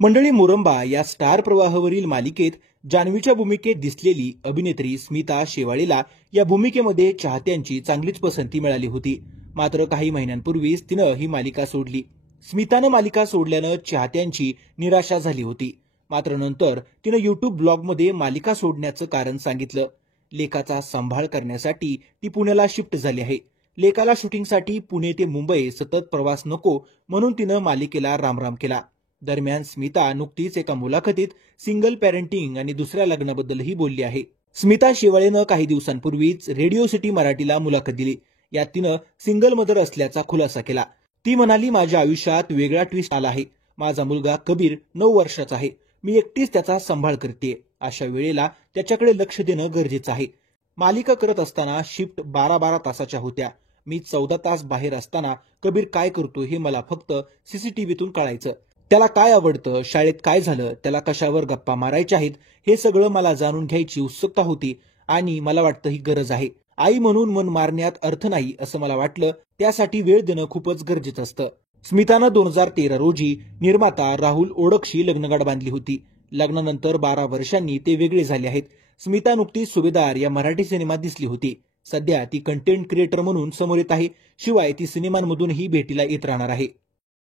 मंडळी, मोरंबा या स्टार प्रवाहावरील मालिकेत जान्हवीच्या भूमिकेत दिसलेली अभिनेत्री स्मिता शेवाळेला या भूमिकेमध्ये चाहत्यांची चांगलीच पसंती मिळाली होती. मात्र काही महिन्यांपूर्वीच तिनं ही मालिका सोडली. स्मितानं मालिका सोडल्यानं चाहत्यांची निराशा झाली होती. मात्र नंतर तिनं युट्यूब ब्लॉगमध्ये मालिका सोडण्याचं कारण सांगितलं. लेकाचा सांभाळ करण्यासाठी ती पुण्याला शिफ्ट झाली आहे. लेकाला शूटिंगसाठी पुणे ते मुंबई सतत प्रवास नको म्हणून तिनं मालिकेला रामराम केला. दरम्यान स्मिता नुकतीच एका मुलाखतीत सिंगल पॅरेंटिंग आणि दुसऱ्या लग्नाबद्दलही बोलली आहे. स्मिता शेवाळेनं काही दिवसांपूर्वीच रेडिओ सिटी मराठीला मुलाखत दिली. यात तिनं सिंगल मदर असल्याचा खुलासा केला. ती म्हणाली, माझ्या आयुष्यात वेगळा ट्विस्ट आला आहे. माझा मुलगा कबीर 9 वर्षाचा आहे. मी एकटीच त्याचा सांभाळ करते. अशा वेळेला त्याच्याकडे लक्ष देणं गरजेचं आहे. मालिका करत असताना शिफ्ट 12-12 तासाच्या होत्या. मी 14 तास बाहेर असताना कबीर काय करतो हे मला फक्त सीसीटीव्हीतून कळायचं. त्याला काय आवडतं, शाळेत काय झालं, त्याला कशावर गप्पा मारायच्या आहेत, हे सगळं मला जाणून घ्यायची उत्सुकता होती आणि मला वाटतं ही गरज आहे. आई म्हणून मन मारण्यात अर्थ नाही असं मला वाटलं. त्यासाठी वेळ देणं खूपच गरजेचं असतं. स्मितानं 2013 रोजी निर्माता राहुल ओडकशी लग्नगाठ बांधली होती. लग्नानंतर 12 वर्षांनी ते वेगळे झाले आहेत. स्मिता नुकतीच सुभेदार या मराठी सिनेमात दिसली होती. सध्या ती कंटेंट क्रिएटर म्हणून समोर येत आहे. शिवाय ती सिनेमांमधूनही भेटीला येत राहणार आहे.